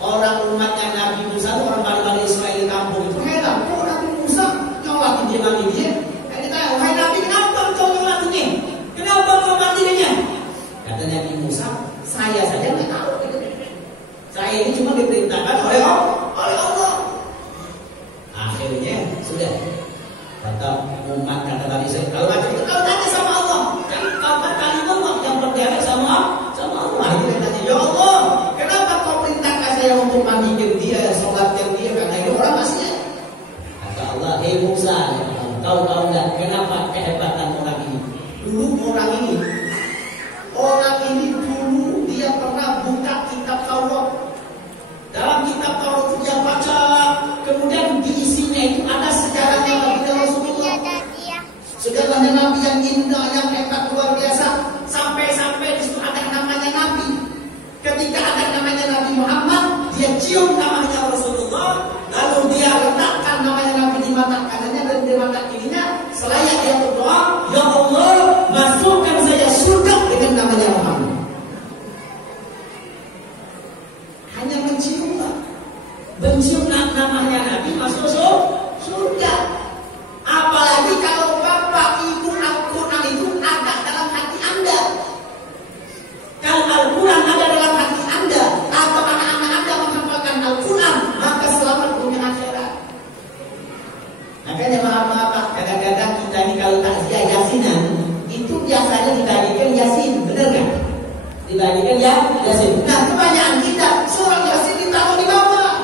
orang umatnya Nabi Musa itu orang Bani Israel di kampung itu heran, kok Nabi Musa nyolatin dia mandi dia? Ditanya, wahai Nabi, kenapa engkau nyolatinya? Kenapa kau mandinya? Kata Nabi Musa, saya saja nggak tahu. Saya ini cuma diperintahkan oleh Allah. Akhirnya sudah. Kata umat kata Bani Israel, kalau macam itu kau tanya sama Allah. Kan kau kan kalimat yang berdialog sama Allah. Akhirnya tanya, ya Allah, kenapa kau perintahkan saya untuk mandikan dia, sholatkan dia? Karena ini orang masih. Kata Allah, hei Musa, kau tahu nggak kenapa kehebatan orang ini? Dulu orang ini dulu dia pernah buka kitab Taurat. Dalam kitab Taurat itu dia baca, kemudian diisinya itu ada sejarahnya Nabi Rasulullah. Sejarahnya Nabi yang indah, yang hebat luar biasa. Sampai-sampai di situ ada namanya Nabi. Ketika ada namanya Nabi Muhammad, dia cium namanya Rasulullah, lalu dia letakkan namanya Nabi di mata kanannya dan di mata kirinya. Selayak dia berdoa, ya Allah, masukkan saya surga dengan namanya Muhammad. Hanya mencium namanya Nabi masuk surga. Apalagi kalau Bapak Ibu Al-Quran itu ada dalam hati Anda. Kalau Al-Quran ada dalam hati Anda, atau anak-anak Anda menghafalkan Al-Quran, maka selamat dunia akhirat. Makanya maaf Pak, kadang-kadang kita ini kalau takziah yasinan itu biasanya dibagikan yasin, benar nggak? Dibagikan yasin. Nah kebanyakan kita surah yasin ditaruh di bawah.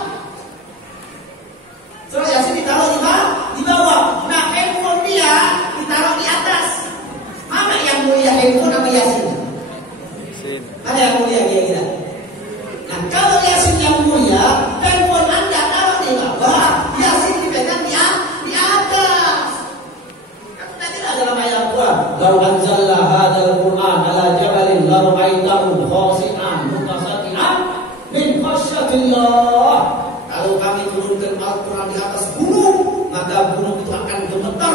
Surah yasin ditaruh di bawah. Nah handphone dia ditaruh di atas. Mana yang mulia, handphone apa yasin? Ada yang mulia kira-kira. Nah kalau yasin yang mulia, handphone Anda taruh di bawah, yasin dipegang di atas. Kata tadi dalam ayat Al-Quran, "Lau anzalna hadzal Qur'an ala jabalin la ra'aitahu khashi'an mutasaddian min khasyatillah." Kalau kami turunkan Al-Quran di atas gunung, maka gunung itu akan gemetar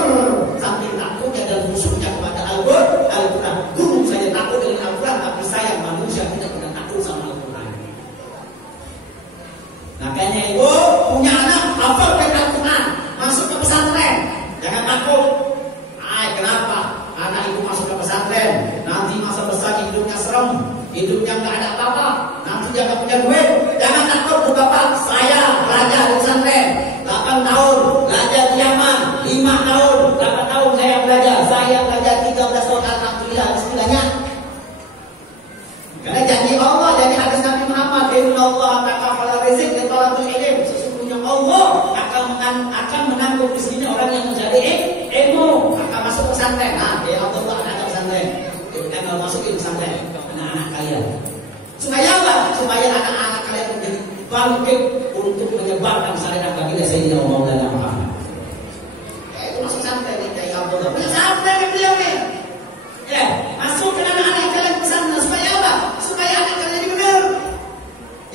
sampai takutnya dan khusyuknya kepada Al-Quran. Gunung saja takut dengan Al-Quran, tapi saya manusia tidak pernah takut sama Al-Quran. Makanya ibu punya anak, hafalkan Al-Quran, masuk ke pesantren, jangan takut. Kenapa? Anak itu masuk ke pesantren, nanti masa besar hidupnya serem, hidupnya nggak ada apa-apa, nanti dia nggak punya duit. Jangan takut bu bapak, saya belajar di pesantren 8 tahun, belajar di Yaman 5 tahun, 8 tahun saya belajar 13 tahun, alhamdulillah, bismillahnya. Karena janji Allah, janji hadis Nabi Muhammad, Inna Allah takafala rizq li talabil ilm. Sesungguhnya Allah akan menanggung rezekinya orang yang mencari ilmu, akan masuk pesantren. Nah, ya Allah ada pesantren. Kita kalau masukin pesantren anak-anak kalian. Supaya apa? Supaya anak-anak kalian menjadi bangkit untuk menyebarkan syariat baginda Sayyidina Maulana Muhammad. Itu masuk pesantren ya Allah. Pesantren dia nih. Ya, masukkan anak-anak kalian ke pesantren supaya apa? Supaya anak kalian jadi benar.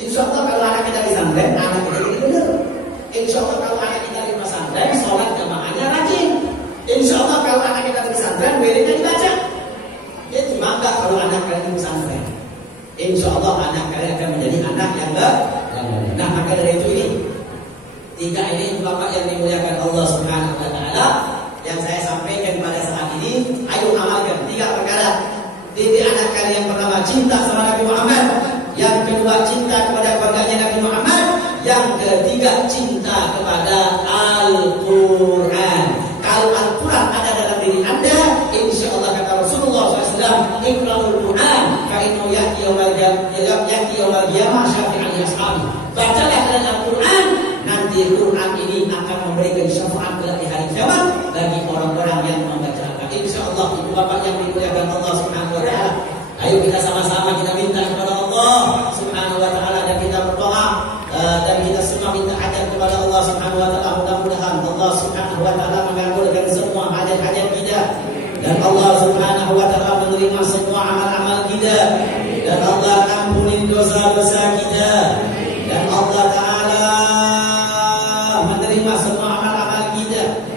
Insya Allah kalau anak kita di pesantren, anak kita jadi benar. Insya Allah kalau anak kita di pesantren, sholat jamaahnya rajin. Insya Allah kalau anak kita di pesantren, wiridnya dibaca. Itu maka kalau anak kalian di pesantren, insya Allah anak kalian akan menjadi anak yang baik. Nah maka dari itu ini 3 ini Bapak yang dimuliakan Allah Subhanahu Wa Taala yang saya sampaikan pada saat ini. Ayo amalkan 3 perkara. Didik anak kalian yang pertama cinta sama Nabi Muhammad, yang kedua cinta kepada keluarganya Nabi Muhammad, yang ketiga cinta kepada Al-Quran. Kalau Al-Quran ada dalam diri Anda, insya Allah kata Rasulullah SAW, Iqra'ul Quran, ka'innahu ya'ti yawmal qiyamah syafi'an li ashabi. Bacalah dalam Al-Quran, nanti Al-Quran ini akan memberikan syafaat di hari kiamat bagi orang-orang yang membaca. Insyaallah ibu bapak yang dimuliakan Allah Subhanahu wa taala. Ayo kita sama-sama kita minta kepada Allah Subhanahu wa taala dan kita berdoa dan kita semua minta hajat kepada Allah Subhanahu wa taala. Mudah-mudahan Allah Subhanahu wa taala mengabulkan semua hajat-hajat kita dan Allah Subhanahu wa taala menerima semua amal-amal kita dan Allah ampuni dosa-dosa kita dan Allah taala menerima semua amal-amal kita.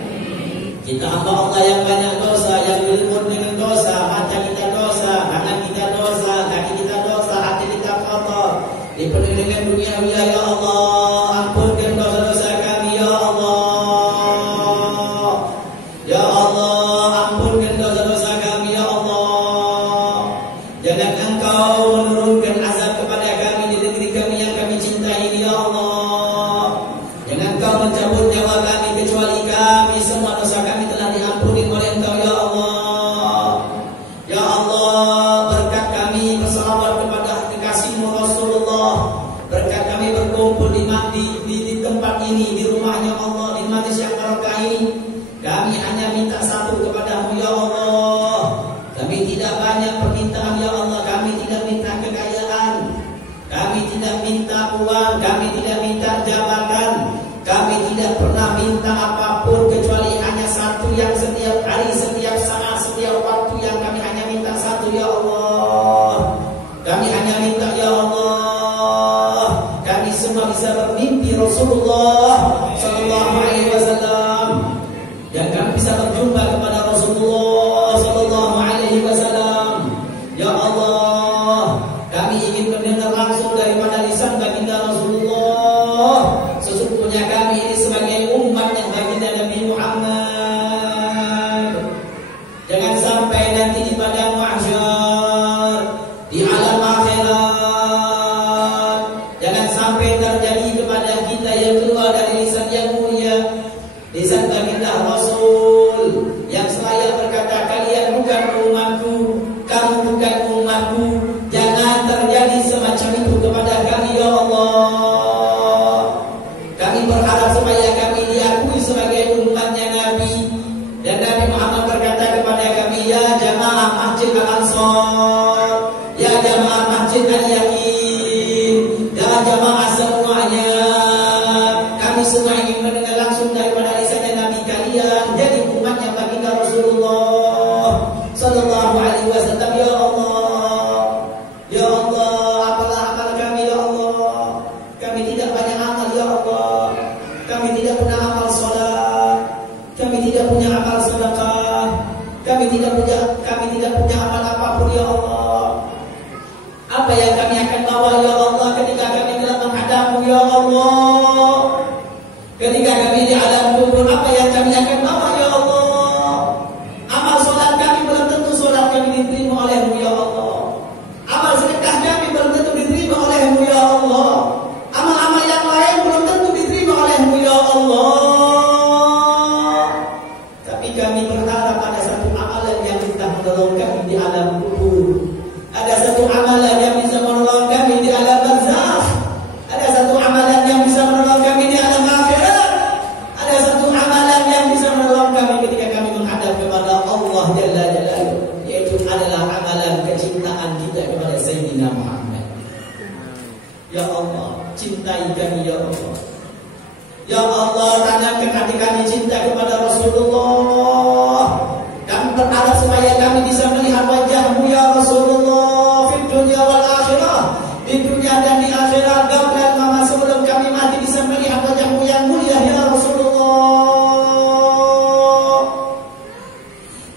Kita hamba Allah yang banyak dosa, yang diliput dengan dosa, mata kita dosa, tangan kita dosa, kaki kita dosa, hati kita kotor, dipenuhi dengan dunia ya Allah, ampunkan dosa-dosa kami ya Allah. Ya Allah, ampunkan dosa-dosa kami ya Allah. Jangan Engkau menurunkan azab kepada kami di negeri kami yang kami cintai ini ya Allah. Jangan Engkau mencabut nyawa kami kecuali kami semua dosa kami telah diampuni oleh Engkau ya Allah. Ya Allah, berkat kami bersalawat kepada kekasih-Mu Rasulullah. Berkat kami berkumpul di tempat ini, di rumahnya Allah, di majlis yang barokah ini. Kami hanya minta satu kepada-Mu ya Allah. Kami tidak banyak permintaan ya Allah. Kami tidak minta kekayaan, kami tidak minta uang, kami tidak minta jabatan, kami tidak pernah minta apapun kecuali hanya satu yang setiap hari, setiap saat, setiap waktu yang kami hanya minta satu ya Allah. Kami hanya minta ya Allah, kami semua bisa bermimpi Rasulullah sallallahu alaihi wasallam dan kami bisa berjumpa kepada Rasulullah sallallahu alaihi wasallam. Ya Allah, kami ingin mendengar langsung daripada lisan baginda Rasulullah. Sesungguhnya kami ini sebagai umatnya baginda Nabi Muhammad. Jangan sampai nanti di padang mahsyar, di alam akhirat, jangan sampai terjadi kepada kita yang keluar dari lisan yang mulia, lisan baginda Rasul yang seraya berkata, kalian bukan umatku, kamu bukan umatku. Jangan terjadi semacam itu kepada kami ya Allah. Kami berharap supaya kami diakui sebagai umatnya Nabi. Dan Nabi Muhammad berkata kepada kami, ya jamaah Masjid Al-Ansar, ya jamaah Masjid Al-Yakin, ya jamaah semuanya, kami semua ingin mendengar langsung daripada lisannya Nabi kalian, jadi umatnya baginda Rasulullah sallallahu alaihi wasallam ya Allah. Ya Allah, apalah amal kami ya Allah. Kami tidak banyak amal ya Allah. Kami tidak punya amal salat, kami tidak punya amal sedekah, kami tidak punya amal apapun ya Allah. Apa yang kami akan bawa ya Allah ketika kami telah menghadap-Mu ya Allah? Ketika kami di alam kubur, apa yang kami akan bawa ya Allah? Amal salat kami belum tentu salat kami diterima oleh-Mu ya Allah. Amal sedekah kami belum tentu diterima oleh-Mu ya Allah. Amal-amal yang lain belum tentu diterima oleh-Mu ya Allah. Tapi kami berharap ada satu amalan yang bisa menolong kami di alam kubur. Ada satu amalan yang bisa menolong kami di alam barzakh. Ada satu amalan yang bisa menolong kami di alam akhirat. Ada satu amalan yang bisa menolong kami ketika kami menghadap kepada Allah Jalla Jalaluhu, yaitu adalah amalan kecintaan kita kepada Sayyidina Muhammad. Ya Allah, cintai kami ya Allah. Ya Allah, tanamkan hati kami cinta kepada Rasulullah. Kami berharap supaya kami bisa melihat wajah-Mu ya Rasulullah di dunia wal akhirah. Di dunia dan di akhirat, dan mama sebelum kami mati bisa melihat wajah-Mu yang mulia ya Rasulullah.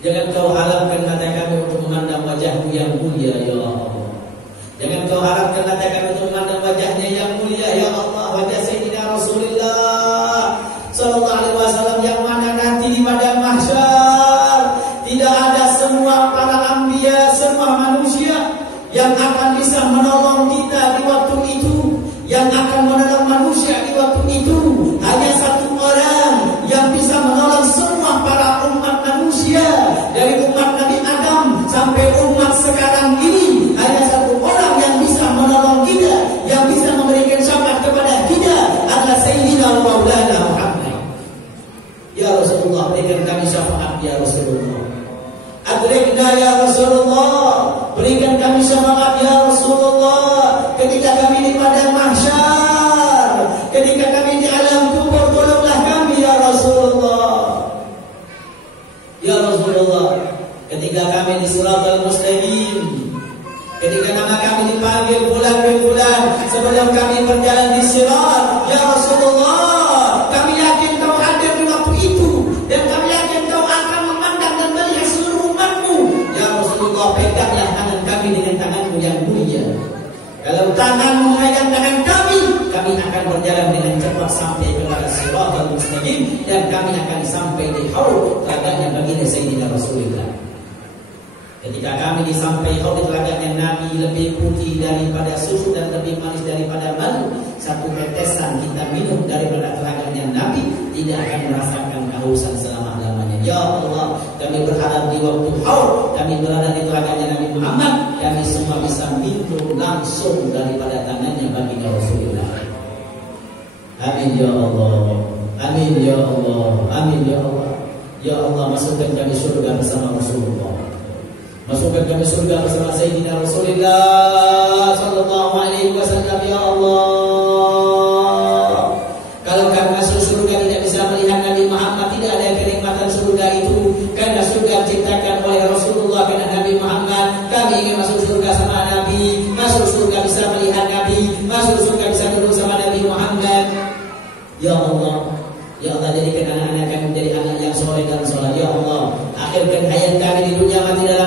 Jangan Kau haramkan mata kami untuk memandang wajah-Mu yang mulia ya Allah. Jangan Kau harapkan mata kami untuk memandang wajahnya yang mulia ya Allah, wajah Sayyidina Rasulullah sallallahu alaihi wasallam yang mana nanti di padang mahsyar tidak ada semua para anbiya, semua manusia yang akan bisa menolong kita di waktu itu. Yang akan menolong manusia di waktu itu hanya satu orang yang bisa menolong semua para umat manusia, dari umat Nabi Adam sampai umat sekarang ini. Hanya satu orang yang bisa menolong kita, yang bisa memberikan berikan kami syafaat ya Rasulullah ketika kami di padang mahsyar, ketika kami di alam kubur, tolonglah kami ya Rasulullah. Ya Rasulullah, ketika kami di Siratal Mustaqim, ketika nama kami dipanggil fulan bin fulan, sebelum kami berjalan di sirat, ya Rasulullah, kami yakin kau hadir di waktu itu, dan kami yakin kau akan memandang dan melihat seluruh umatmu. Ya Rasulullah, peganglah tangan kami dengan tanganmu yang mulia. Kalau tanganmu memegang tangan kami akan berjalan dengan cepat sampai kepada Siratal Mustaqim, dan kami akan sampai di haud telaganya baginda Sayyidina Rasulullah. Ketika kami disampai haud telaganya Nabi, lebih putih daripada susu dan lebih manis daripada madu, satu tetesan kita minum daripada telaganya Nabi tidak akan merasakan kehausan selama-lamanya. Ya Allah, kami berharap di waktu haud kami berada di telaganya Nabi Muhammad, kami semua bisa minum langsung daripada tangannya baginda Rasulullah. Amin ya Allah, amin ya Allah, amin ya Allah. Ya Allah, masukkan kami surga bersama Rasulullah, masukkan kami surga bersama Sayyidina Rasulullah sallallahu alaihi wasallam ya Allah. Kalau kami masuk surga tidak bisa melihat Nabi Muhammad, tidak ada kenikmatan surga itu, karena surga diciptakan oleh Rasulullah, karena Nabi Muhammad. Kami ingin masuk surga sama Nabi, masuk surga bisa melihat Nabi, masuk surga bisa duduk sama Nabi Muhammad. Ya Allah, ya Allah, jadikan anak-anak kami menjadi anak yang soleh dan sholat. Ya Allah, akhirkan hayat kami di dunia mati dalam